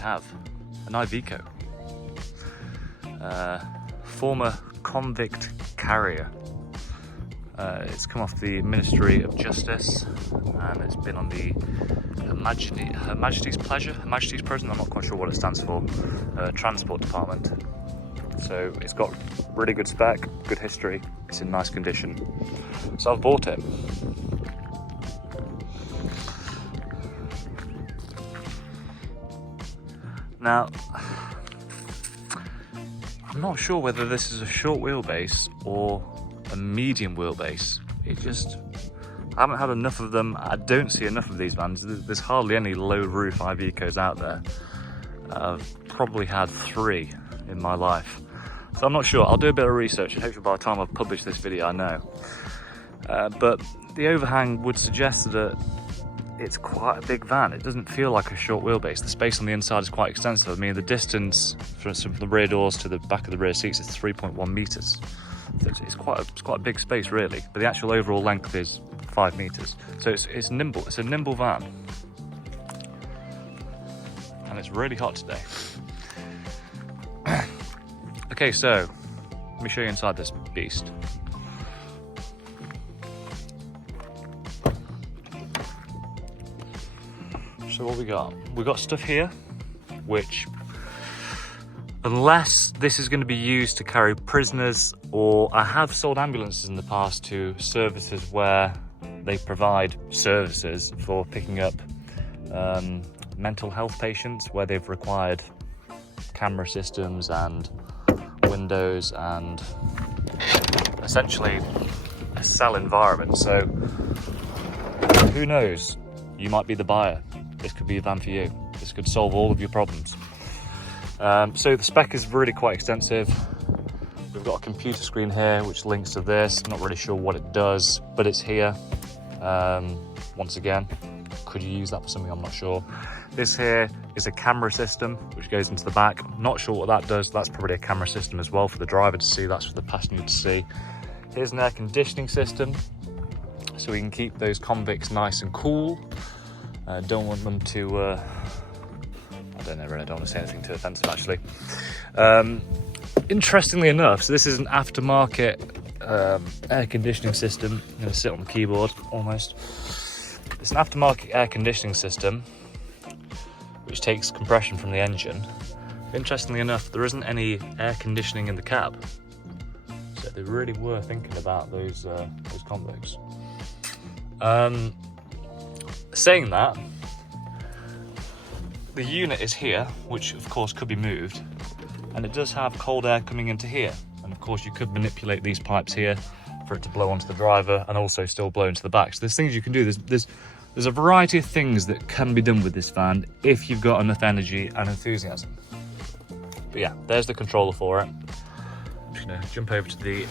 have? An Iveco. Former convict carrier. It's come off the Ministry of Justice and it's been on the Her Majesty's Pleasure, Her Majesty's Prison, I'm not quite sure what it stands for, Transport Department. So it's got really good spec, good history, it's in nice condition. So I've bought it. Now, I'm not sure whether this is a short wheelbase or a medium wheelbase. I haven't had enough of them. I don't see enough of these vans. There's hardly any low roof Ivecos out there. I've probably had 3 in my life. So I'm not sure. I'll do a bit of research and hopefully by the time I've published this video I know. But the overhang would suggest that it's quite a big van. It doesn't feel like a short wheelbase. The space on the inside is quite extensive. I mean, the distance from the rear doors to the back of the rear seats is 3.1 meters. So it's quite a big space really, but the actual overall length is 5 meters. So it's nimble. It's a nimble van, and it's really hot today. Okay, so let me show you inside this beast. So what we got? We got stuff here, which, unless this is going to be used to carry prisoners, or I have sold ambulances in the past to services where they provide services for picking up mental health patients, where they've required camera systems and windows and essentially a cell environment. So who knows, you might be the buyer. This could be a van for you. This could solve all of your problems. So the spec is really quite extensive. We've got a computer screen here which links to this. Not really sure what it does, but it's here. Once again, could you use that for something? I'm not sure. This here is a camera system which goes into the back. Not sure what that does. That's probably a camera system as well for the driver to see. That's for the passenger to see. Here's an air conditioning system so we can keep those convicts nice and cool. Don't want them to I don't know, really, I don't want to say anything too offensive actually. Interestingly enough, so this is an aftermarket air conditioning system. I'm going to sit on the keyboard almost. It's an aftermarket air conditioning system which takes compression from the engine. Interestingly enough, there isn't any air conditioning in the cab. So they really were thinking about those convicts. Saying that, the unit is here, which of course could be moved, and it does have cold air coming into here. And of course you could manipulate these pipes here for it to blow onto the driver and also still blow into the back. So there's things you can do. There's a variety of things that can be done with this van if you've got enough energy and enthusiasm. But yeah, there's the controller for it. I'm just gonna jump over to the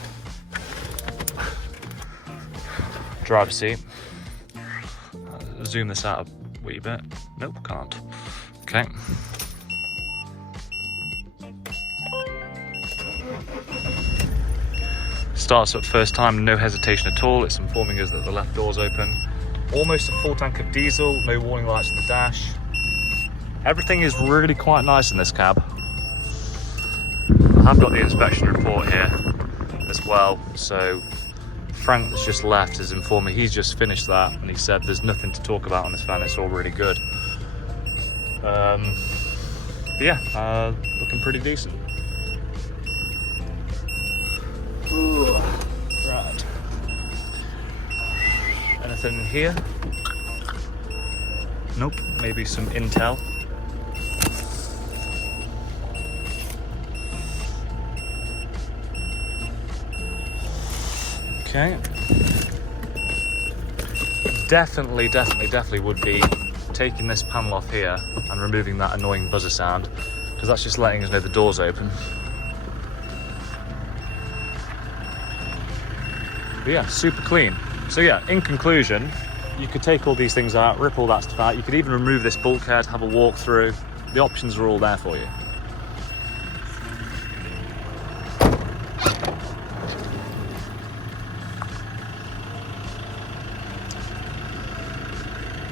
driver's seat. Zoom this out a wee bit. Nope, can't. Okay. Starts up first time, no hesitation at all. It's informing us that the left door's open. Almost a full tank of diesel, no warning lights on the dash. Everything is really quite nice in this cab. I've got the inspection report here as well, so Frank that's just left has informed me he's just finished that, and he said there's nothing to talk about on this van, it's all really good. But yeah, looking pretty decent. Ooh, right. Anything in here? Nope, maybe some intel. Okay. Definitely would be taking this panel off here and removing that annoying buzzer sound, because that's just letting us know the door's open. But yeah, super clean. So yeah, in conclusion, you could take all these things out, rip all that stuff out. You could even remove this bulkhead, have a walk through. The options are all there for you.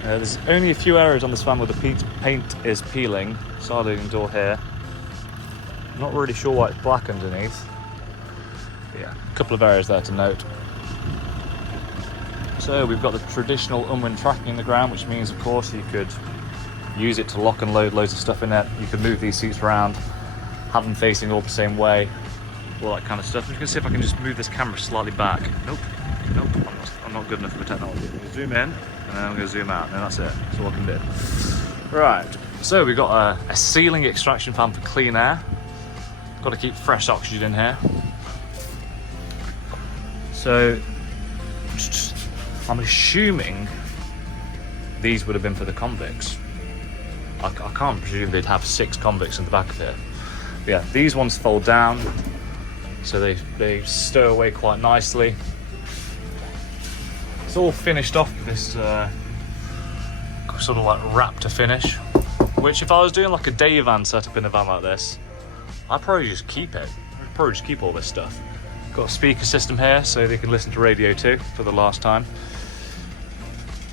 There's only a few areas on this van where the paint is peeling. Side loading door here. Not really sure why it's black underneath. But yeah, a couple of areas there to note. So we've got the traditional unwind tracking in the ground, which means of course you could use it to lock and load loads of stuff in it. You could move these seats around, have them facing all the same way, all that kind of stuff. I'm just gonna see if I can just move this camera slightly back. Nope, I'm not good enough for the technology. I'm gonna zoom in, and then I'm gonna zoom out, and that's it. That's all I can do. Right, so we've got a ceiling extraction fan for clean air. Got to keep fresh oxygen in here. So, I'm assuming these would have been for the convicts. I can't presume they'd have 6 convicts in the back of here. But yeah, these ones fold down, so they stow away quite nicely. It's all finished off with this sort of like Raptor finish, which if I was doing like a day van setup in a van like this, I'd probably just keep it. I'd probably just keep all this stuff. Got a speaker system here so they can listen to radio too for the last time.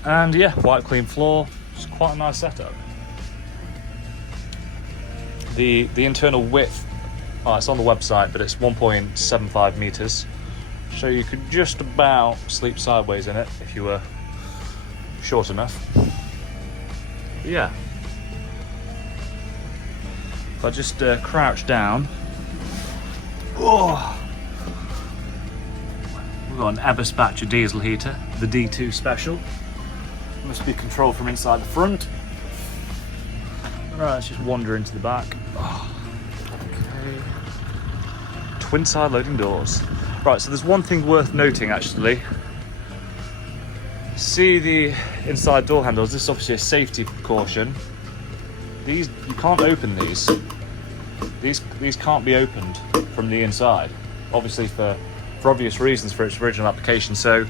And yeah, white clean floor. It's quite a nice setup. The internal width, it's on the website, but it's 1.75 meters. So you could just about sleep sideways in it if you were short enough. But yeah. If I just crouch down, oh, we've got an Abbas Batcher diesel heater, the D2 Special. Must be controlled from inside the front. Right, let's just wander into the back. Oh, okay. Twin side loading doors. Right, so there's one thing worth noting actually. See the inside door handles, this is obviously a safety precaution. You can't open these. These can't be opened from the inside. Obviously for obvious reasons for its original application. So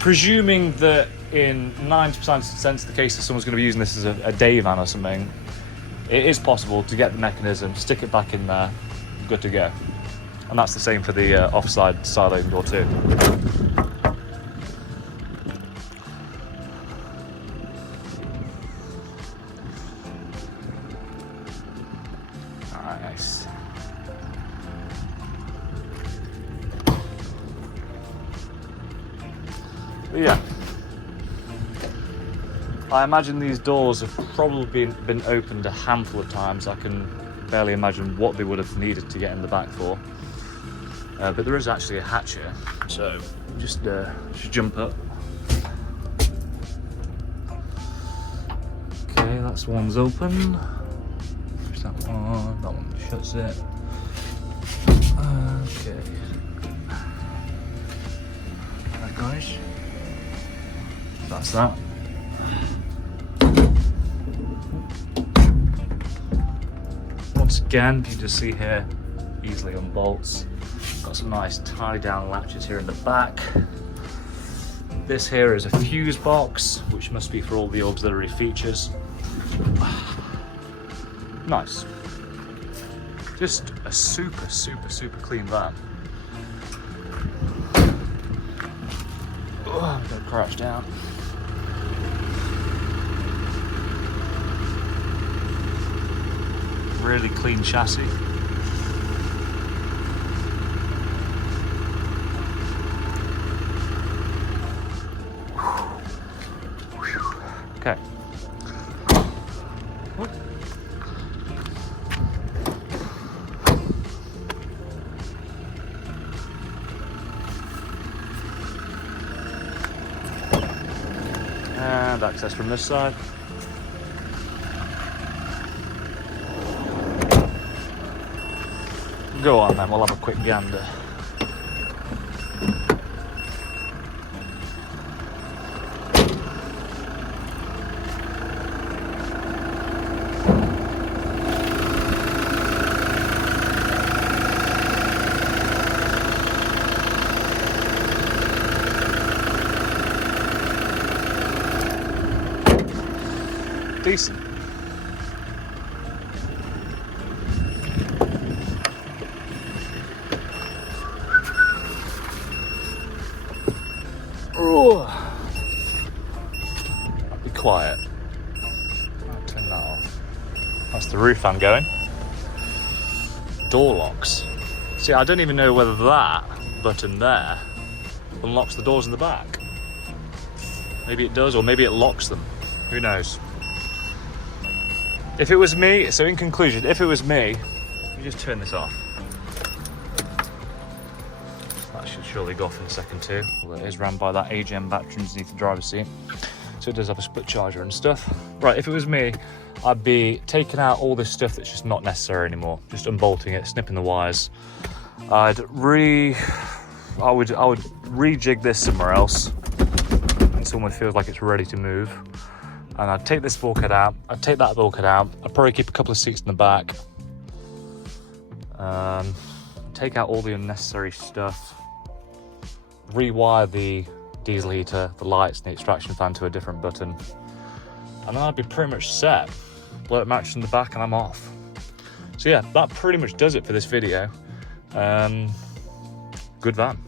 presuming that in 90% of the case that someone's going to be using this as a day van or something, it is possible to get the mechanism, stick it back in there, good to go. And that's the same for the offside side loading door too. Nice. But yeah, I imagine these doors have probably been opened a handful of times. I can barely imagine what they would have needed to get in the back for. But there is actually a hatch here, so just jump up. Okay, that's one's open. There's that one shuts it. Okay. Alright guys, that's that. Once again, you can just see here, easily unbolts. Got some nice tie down latches here in the back. This here is a fuse box, which must be for all the auxiliary features. Nice. Just a super clean van. I'm gonna crouch down. Really clean chassis. Okay. And access from this side. Go on then, we'll have a quick gander. Decent. quiet. I'll turn that off. That's the roof fan going. Door locks. See, I don't even know whether that button there unlocks the doors in the back. Maybe it does, or maybe it locks them. Who knows? If it was me, so in conclusion, if it was me, let me just turn this off. That should surely go off in a second too. Well, it is ran by that AGM battery underneath the driver's seat. So it does have a split charger and stuff. Right, if it was me, I'd be taking out all this stuff that's just not necessary anymore. Just unbolting it, snipping the wires. I would rejig this somewhere else until it feels like it's ready to move. And I'd take this bulkhead out, I'd take that bulkhead out, I'd probably keep a couple of seats in the back. Take out all the unnecessary stuff. Rewire the diesel heater, the lights and the extraction fan to a different button. And then I'd be pretty much set. Blow match in the back and I'm off. So yeah, that pretty much does it for this video. Good van.